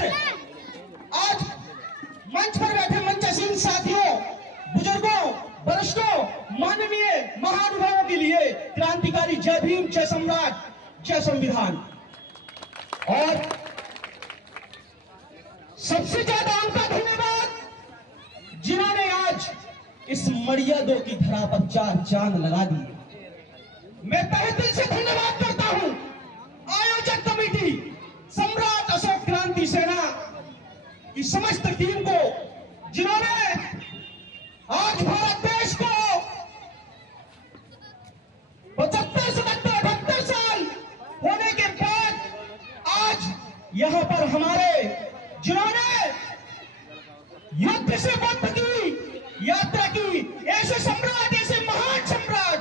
नमस्ते। आज मंच पर बैठे मंचासीन साथियों, बुजुर्गों, वरिष्ठों, माननीय महानुभावों के लिए क्रांतिकारी जय भीम, जय सम्राट, जय संविधान। और सबसे ज्यादा उनका धन्यवाद जिन्होंने आज इस मर्यादों की धरा पर चार चांद लगा दिए। मैं तहे दिल से धन्यवाद करता हूं आयोजक कमेटी, सम्राट अशोक क्रांति सेना की समस्त टीम को, जिन्होंने आज भारत देश को 75, 77, 78 साल होने के बाद आज यहां पर हमारे जिन्होंने युद्ध से बुद्ध की यात्रा की, ऐसे सम्राट, ऐसे महान सम्राट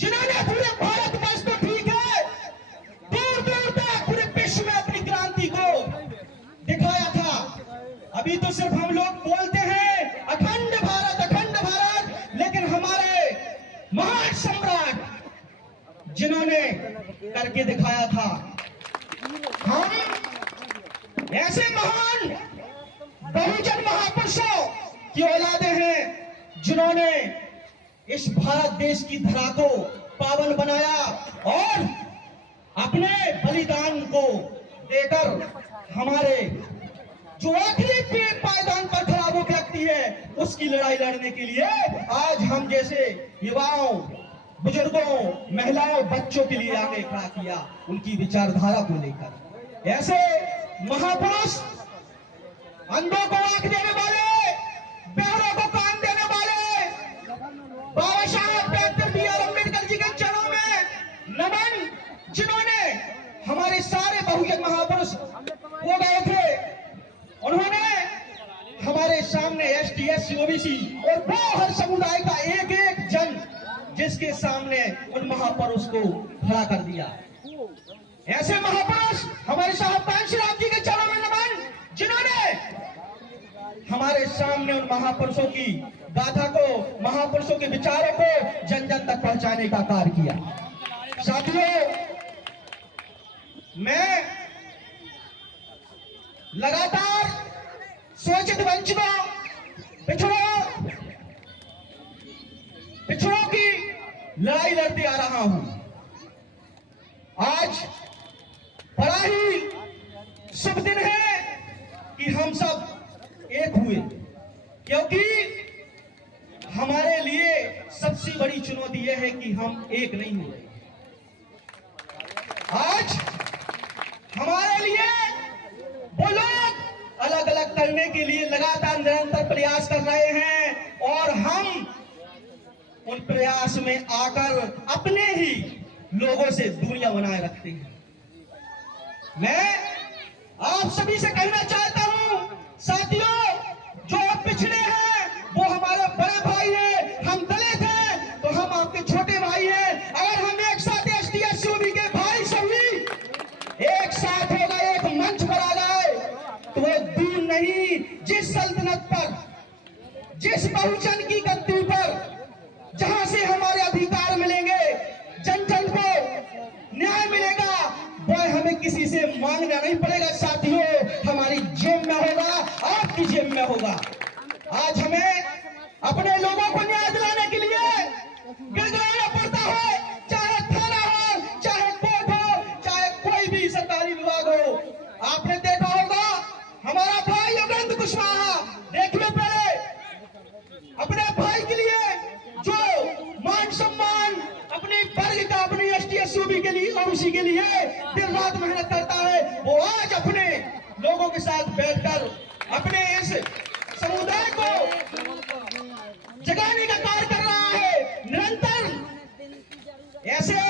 जिन्होंने पूरे भारतवर्ष को, ठीक है, दूर दूर तक पूरे विश्व में अपनी क्रांति को दिखाया था। अभी तो सिर्फ हम लोग बोलते हैं अखंड भारत, लेकिन हमारे महान सम्राट जिन्होंने करके दिखाया था। हम ऐसे महान बहुजन महापुरुषों की औलादे हैं जिन्होंने इस भारत देश की धरा को पावन बनाया और अपने बलिदान को देकर हमारे जो आखिरी पायदान पर खड़ा वो व्यक्ति है, उसकी लड़ाई लड़ने के लिए आज हम जैसे युवाओं, बुजुर्गों, महिलाओं, बच्चों के लिए आगे खड़ा किया, उनकी विचारधारा को लेकर। ऐसे महापुरुष, अंधों को आंख देने वाले, बहरों को कान देने वाले बाबा साहब डॉक्टर बी.आर. अम्बेडकर जी के चरणों में नमन, जिन्होंने हमारे सारे बहुजन महापुरुष हो गए थे। उन्होंने हमारे सामने एसटी, एससी, ओबीसी और वो हर समुदाय का एक एक जन जिसके सामने उन महापुरुष को खड़ा कर दिया। ऐसे महापुरुष हमारे साहब कांशीराम जी के चरणों में नमन, जिन्होंने हमारे सामने उन महापुरुषों की गाथा को, महापुरुषों के विचारों को जन जन तक पहुंचाने का कार्य किया। साथियों, मैं लगातार शोषित वंचितों, पिछड़ों की लड़ाई लड़ते आ रहा हूं। आज बड़ा ही शुभ दिन है कि हम सब एक हुए, क्योंकि हमारे लिए सबसे बड़ी चुनौती यह है कि हम एक नहीं हुए। आज हमारे लिए वो लोग अलग अलग करने के लिए लगातार निरंतर प्रयास कर रहे हैं और हम उन प्रयास में आकर अपने ही लोगों से दूरियां बनाए रखते हैं। मैं आप सभी से कहना चाहता हूं, साथियों, जो पिछड़े हैं वो हमारे बड़े भाई हैं, हम दलित हैं तो हम आपके छोटे भाई हैं। अगर हम एक साथ एसटी, एससी के भाई सभी एक साथ हो गए, एक मंच पर आ गए, तो वो दूर नहीं, जिस सल्तनत पर, जिस बहुजन की गद्दी पर, जहां से हमारे अधिकार मिलेंगे, जन जन को न्याय मिलेगा, वो हमें किसी से मांगना नहीं पड़ेगा। साथियों, हमारी जेब में होगा, आपकी जेब में होगा। आज हमें अपने लोगों को न्याय दिलाने के लिए गिड़गिड़ाना पड़ता है, चाहे थाना हो, चाहे कोर्ट हो, चाहे कोई भी सरकारी विभाग हो। आपने देखा होगा हमारा भाई योगेंद्र कुशवाहा, देखिए पहले अपने भाई के लिए जो मान सम्मान अपनी वर्ग का, अपनी एसटी, एससी के लिए, ओबीसी के लिए दिन रात मेहनत करता है, वो आज अपने लोगों के साथ बैठकर अपने इस समुदाय को जगाने का कार्य कर रहा है। निरंतर ऐसे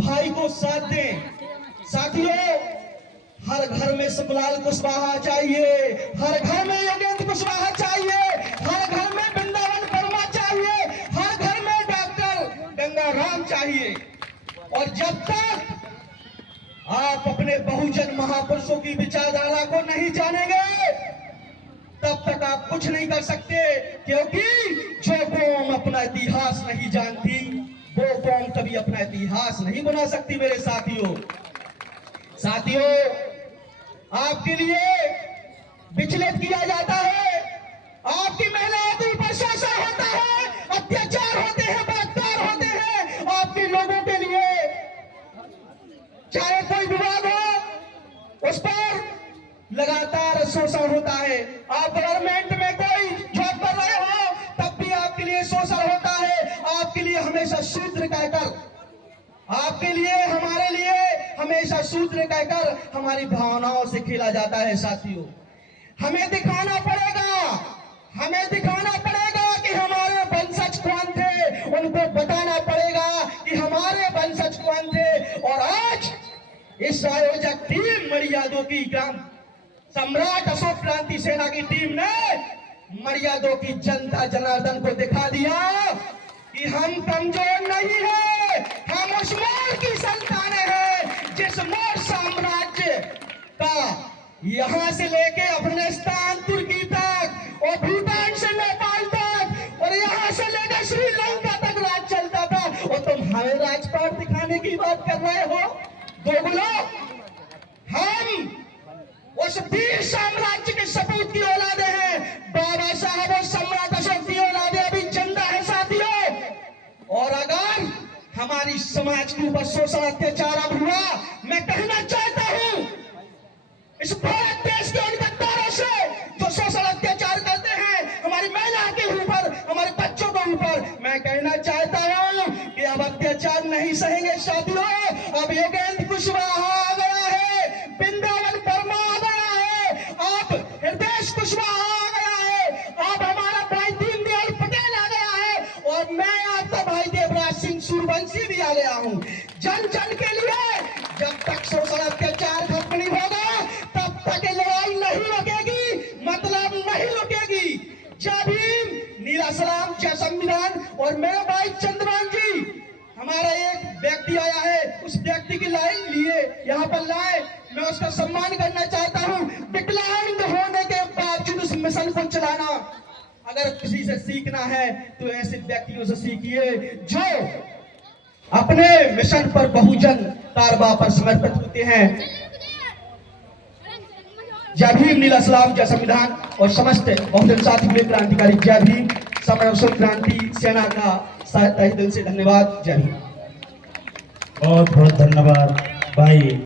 भाई को साथ दें। साथियों, हर घर में सुखलाल कुशवाहा चाहिए, हर घर में योगेंद्र कुशवाहा चाहिए, हर घर में वृंदावन वर्मा चाहिए, हर घर में डॉक्टर गंगाराम चाहिए। और जब तक आप अपने बहुजन महापुरुषों की विचारधारा को नहीं जानेंगे, तब तक आप कुछ नहीं कर सकते, क्योंकि जो कौम अपना इतिहास नहीं जानती, वो कौम कभी अपना इतिहास नहीं बना सकती। मेरे साथियों, आपके लिए विचलित किया जाता है, आपकी महिलाओं के ऊपर शोषण होता है, अत्याचार होते हैं, बलात्कार होते हैं, आपके लोगों के लिए चाहे कोई विवाद हो उस पर लगातार शोषण होता है। आप गवर्नमेंट में कोई जॉब कर रहे हो तब भी आपके लिए शोषण होता है, आपके लिए हमेशा शूद्र कहकर, आपके लिए हमारे लिए हमेशा शूद्र कहकर हमारी भावनाओं से खेला जाता है। साथियों, हमें दिखाना पड़ेगा कि हमारे वंशज कौन थे, उनको बताना पड़ेगा कि हमारे वंशज कौन थे। और आज इस आयोजक टीम मर्यादों की ग्राम सम्राट अशोक क्रांति सेना की टीम ने मर्यादों की जनता जनार्दन को दिखा दिया कि हम कमजोर नहीं है, हम उस मोर की संतानें हैं जिस मोर साम्राज्य का यहां से लेके अफगानिस्तान, तुर्की तक और भूटान से नेपाल तक और यहां से लेकर श्रीलंका तक राज चलता था। और तुम हमें राजपाट दिखाने की बात कर रहे हो दोगलो। हम उस वीर साम्राज्य के सपूत की औलादे हैं, बाबा साहब और सम्राट अशोक की औलादे अभी जिंदा है साथियों। और अगर हमारी समाज के ऊपर शोषण अत्याचार अब हुआ, मैं कहना चाहता हूं इस भारत देश के उन गद्दारों से जो शोषण अत्याचार करते हैं हमारी महिला के ऊपर, हमारे बच्चों के ऊपर, मैं कहना चाहता हूं कि अब अत्याचार नहीं सहेंगे साथियों। अब योगेंद्र कुशवाहा आ गया है, वृंदावन वर्मा आ गया है, अब हृदय कुशवाहा आ गया है, अब हमारा भाई दीनदयाल पटेल आ गया है और मैं आपका भाई देवराज सिंह सूर्यवंशी भी आ गया हूं। जन जन के लिए जब तक शोषण अत्याचार खत्म नहीं होगा तब तक ये लड़ाई नहीं रुकेगी, मतलब नहीं रुकेगी। जय भीम, नीला सलाम, जय संविधान। और मेरे भाई चंद्रभान जी, हमारा एक व्यक्ति आया है, उस व्यक्ति की लाइन लिए यहाँ पर लाए, मैं उसका सम्मान करना चाहता हूँ। विकलांग होने के बावजूद उस मिशन को चलाना, अगर किसी से सीखना है तो ऐसे व्यक्तियों से सीखिए जो अपने मिशन पर बहुजन कारवा पर समर्पित होते हैं। जय भीम, नीला सलाम, जय संविधान। और समस्त बहुजन साथी हुए क्रांतिकारी जय भीम, सम्राट अशोक क्रांति सेना का तहे दिल से धन्यवाद। जय भीम। बहुत बहुत धन्यवाद भाई।